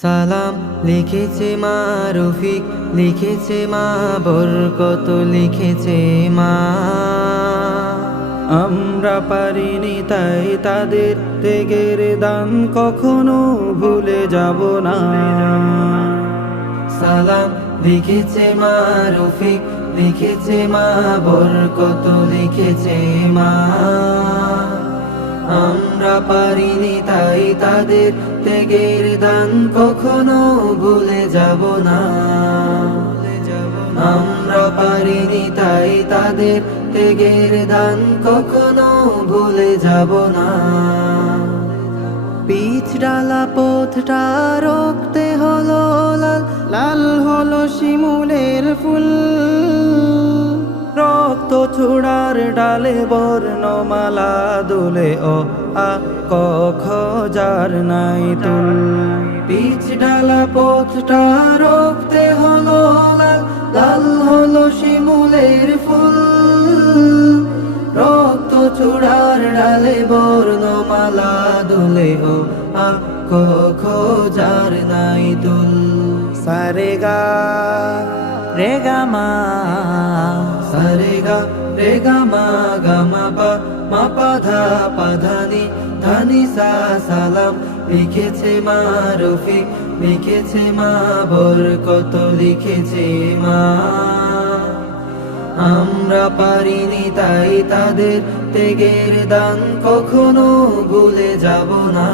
সালাম লিখেছে মা রফিক, লিখেছে মা বরকত, লিখেছে মা। আমরা পারিনি তাই তাদের ত্যাগের দান কখনো ভুলে যাব না। সালাম লিখেছে মা রফিক, লিখেছে মা বরকত, লিখেছে মা। আমরা পারিনি তাই তাদের ত্যাগের দান কখনো ভুলে যাব না। আমরা পারিনি তাই তাদের ত্যাগের দান কখনো ভুলে যাব না। পিচ ডালা পথটা রক্তে হলো লাল, লাল হলো শিমুলের ফুল, রক্ত ছুড়ার ডালে বর্ণমালা দুলে ও আ ক খ যার নাই তুল। পিচ ডালা পথটা রক্তে হলো লাল, লাল হলো শিমুলের ফুল, রক্ত চূড়ার ডালে বর্ণমালা দুলে ও আ ক খ যার নাই তুল। সারে গা রে গা মা, সারে গা রে গা মা গা মা পা, মা পা ধা পা ধা নি, ধা নি সা সালাম লিখেছে মা রফিক, লিখেছে মা বরকত, লিখেছে মা। আমরা পারিনি তাই তাদের ত্যাগের দান কখনো ভুলে যাব না।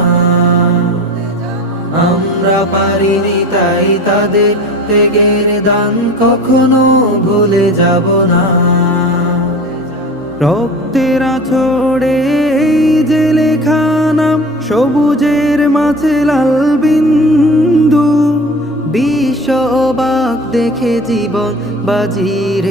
আমরা পারিনি তাই তাদের ত্যাগের দান কখনো ভুলে যাব না। রক্তের আছড়ে এই যে লেখা নাম, সবুজের মাঝে লাল বিন্দু, বিশ্ব অবাক দেখে জীবন বাজিরে